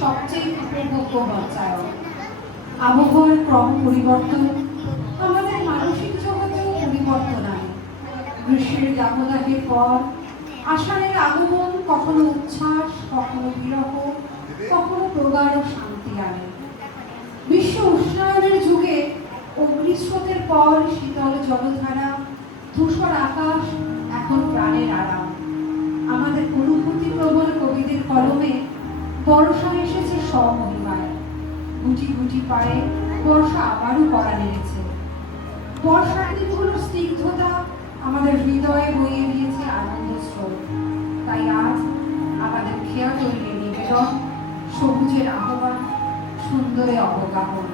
সবচেয়ে উপভোগ্য বাচ্চায়ন। আবহাওয়ার ক্রম পরিবর্তন আমাদের মানসিক জগতেও পরিবর্তন আনে। গ্রীষ্মের দাবদাহের পর আষাঢ়ের আগমন কখনো উচ্ছ্বাস, কখনো বিরহ, কখনো প্রগাঢ় শান্তি আনে। বিশ্ব উষ্ণায়নের যুগে অগ্নিস্রোতের পর শীতল জলধারা, ধূসর আকাশ এখন প্রাণের আরাম। আমাদের অনুভূতি প্রবল কবিদের কলমে বর্ষা এসেছে স্বমহিমায়। গুটি গুটি পায়ে বর্ষা আবারও পড়া নেড়েছে। বর্ষার দিনগুলোর স্নিগ্ধতা আমাদের হৃদয়ে বইয়ে দিয়েছে আনন্দ স্রোত। তাই আজ আমাদের খেয়া তৈরি নিবেদন, সবুজের আহ্বান, সুন্দরে অবগাহন।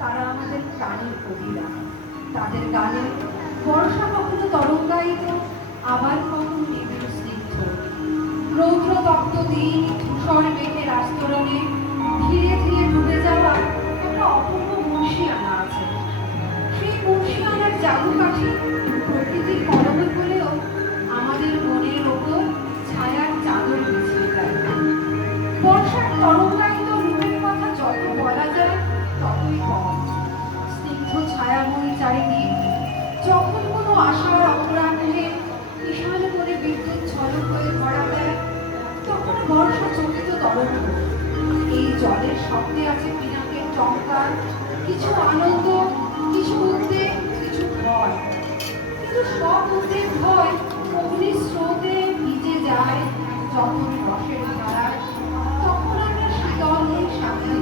তারা আমাদের প্রাণের কবিরা। তাদের গানে বর্ষা কখনো তরঙ্গায়িত, আবার কখনো নিবিড় স্নিগ্ধ। রৌদ্র তপ্ত দিন ধূসর মেঘের আস্তরণে ধীরে ধীরে ডুবে যাওয়া একটা অপূর্ব মুন্সিয়ানা আছে। সেই মুন্সিয়ানার জাদুকাঠি প্রকৃতির কলমে হলেও আমাদের মনের ওপর ছায়ার চাদর বিছিয়ে দেয়। বর্ষার তরঙ্গায়িত রূপের কথা যত বলা যায় ততই কম। স্নিগ্ধ ছায়াময়ী চারিদিক যখন কোনো আশার অপরাহ্নে সব উদ্বেগ ভয় অগ্নি স্রোতে ভিজে যায় যখন রসের ধারায়, তখন আমরা শীতল হয়ে সামনে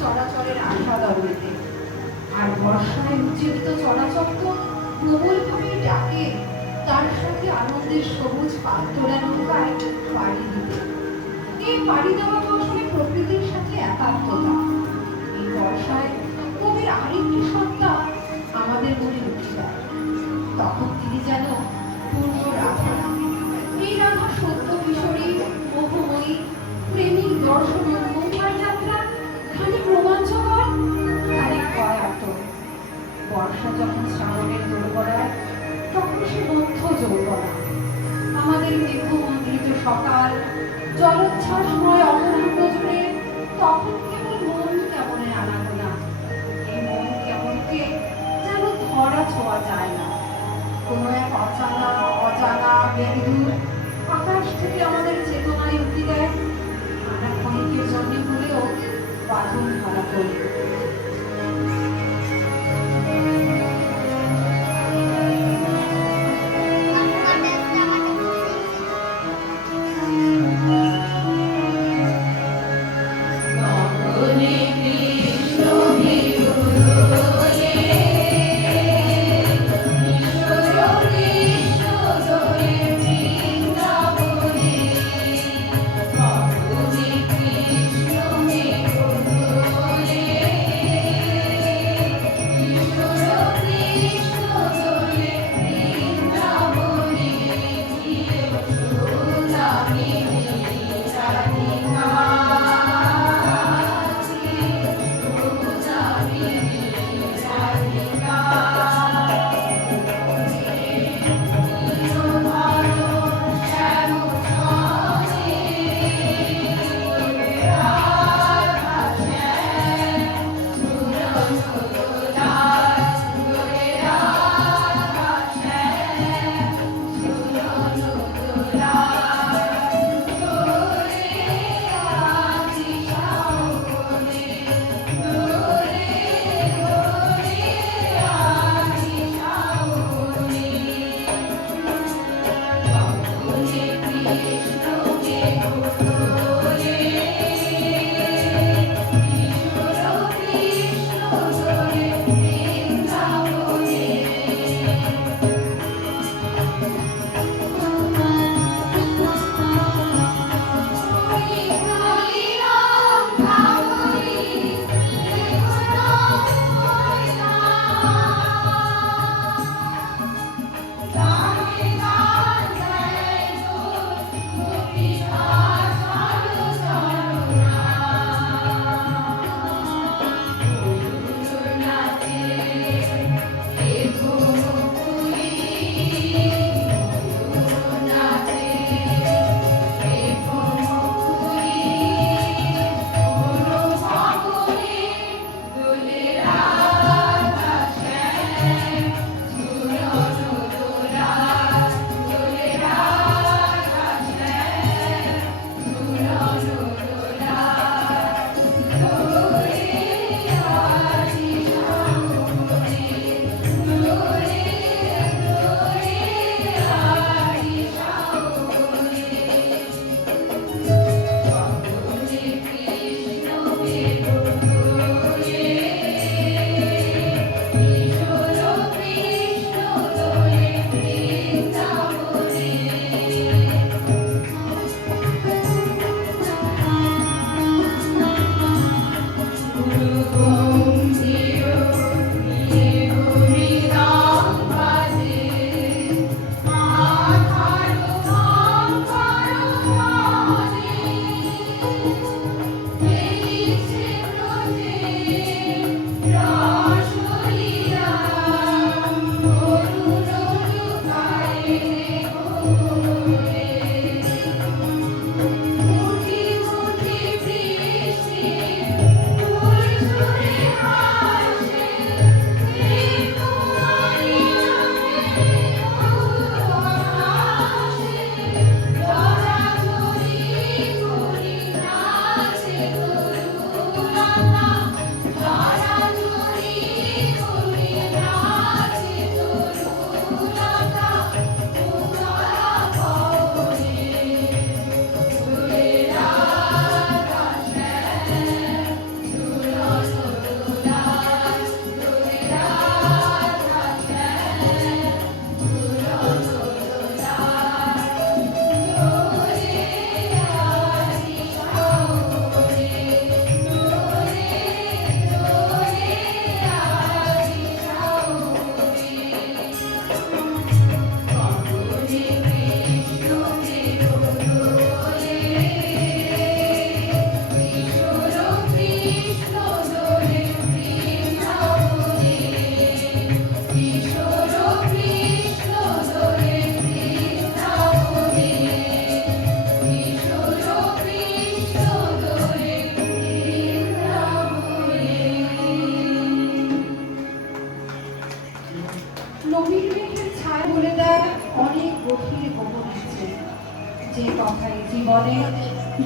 চলাচলের আশা দৌড়িতে, আর বর্ষায় উজ্জীবিত চলাচক্র প্রবলভাবে ডাকে তার সাথে আনন্দের সবুজ পাত্তরা নৌকায় পাড়ি দিতে। এই পাড়ি দেওয়া তো আসলে প্রকৃতির সাথে একাত্মতা। এই বর্ষায় কবির আরেকটি সত্তা আমাদের মনে উঠে যায়। তখন তিনি যেন পূর্ণ রাধা। এই রাধা সত্য কিশোরী, মোহময়ী, প্রেমিক দর্শন নৌকার যাত্রা খানিক রোমাঞ্চকর, খানিক ভয়ার্থক। বর্ষা যখন শ্রাবণের দোল গড়ায়, তখন সে মধ্য যৌবনা। আমাদের মেঘমন্ডিত সকাল, জলোচ্ছ্বাসময় অপরাহ্ন জুড়ে তখন কেবল মন কেমনের আনাগোনা। এই মন কেমনকে যেন ধরা ছোঁয়া যায় না। কোনো এক অজানা মেঘদূত আকাশ থেকে আমাদের চেতনায় উঠে দেয়। আমরা ক্ষণিকের জন্য হলেও বাঁধন ধরা করি। Oh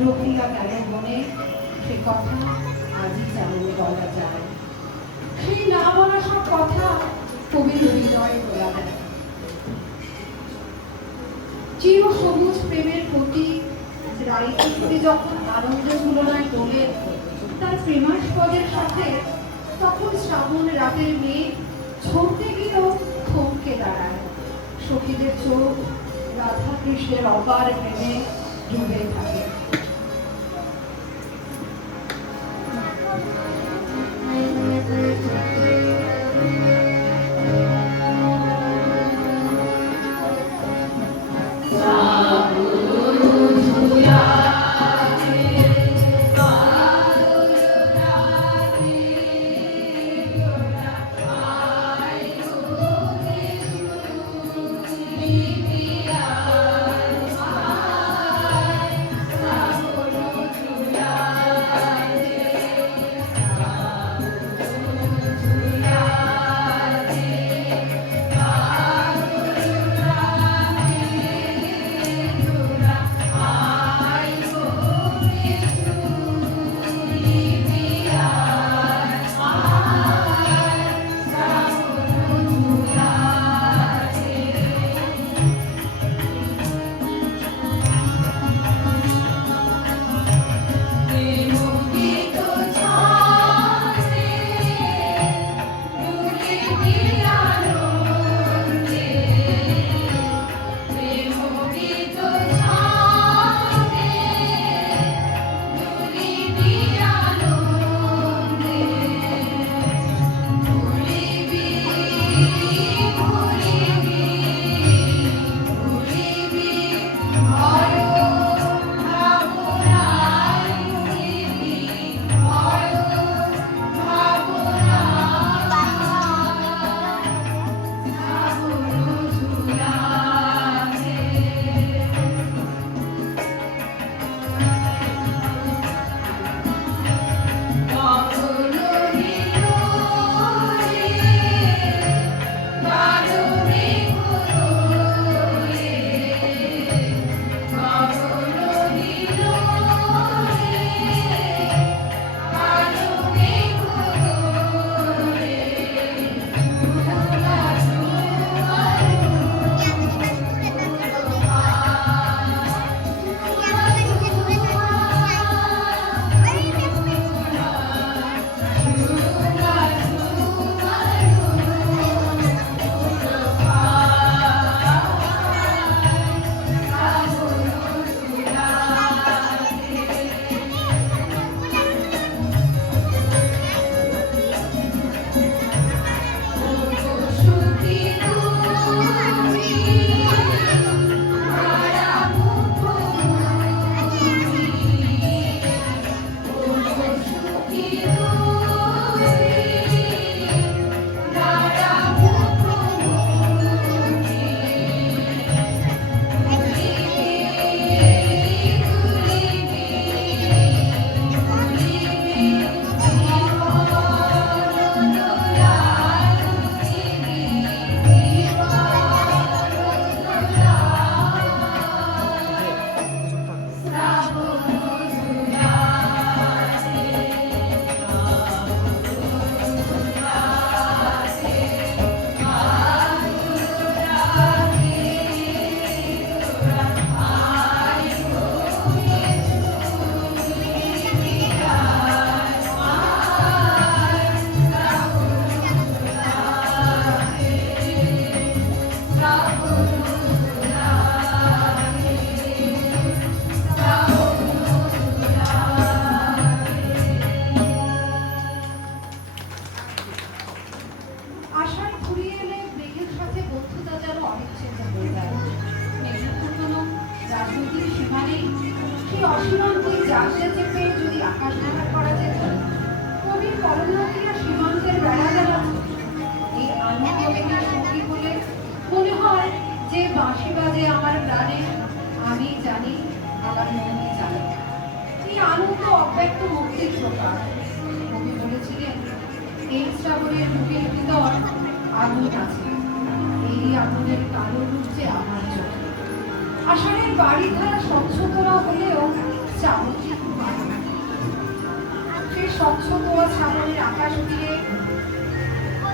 রহিয়া গেল মনে সে কথা আজই যেমন বলা যায়। সেই না বলা সব কথা কবির হৃদয়ে তোলা দেয়। চির সবুজ প্রেমের প্রতি রাইকিশোরী যখন আনন্দ তুলনায় তোলেন তার প্রেমাস্পদের সাথে, তখন শ্রাবণ রাতের মেঘ ছড়তে গিয়েও থমকে দাঁড়ায়। সখীদের চোখ রাধা কৃষ্ণের অপার প্রেমে ডুবে থাকে। চামচি কুমার। সে স্বচ্ছ দোয়া ছাগলের আকাশ দিয়ে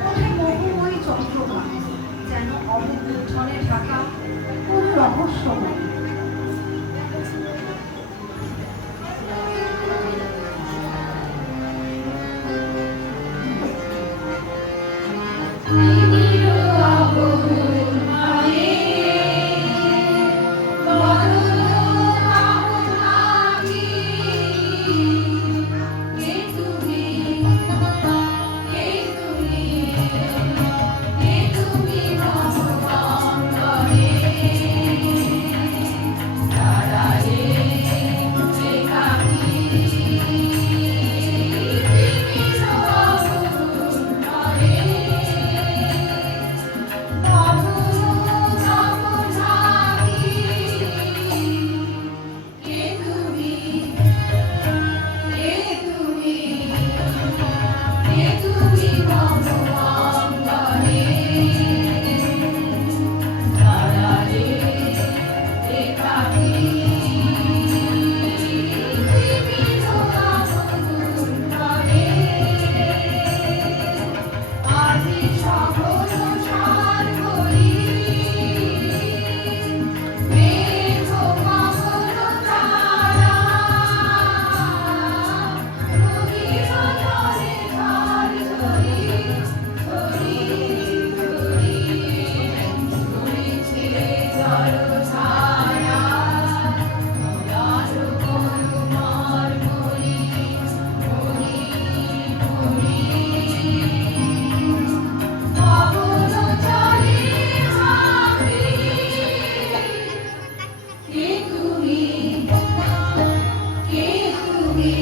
ওঠে মোহময়ী চন্দ্রমা, যেন অবগুণ্ঠনে ঢাকা কোন রহস্যময়। কে তুমি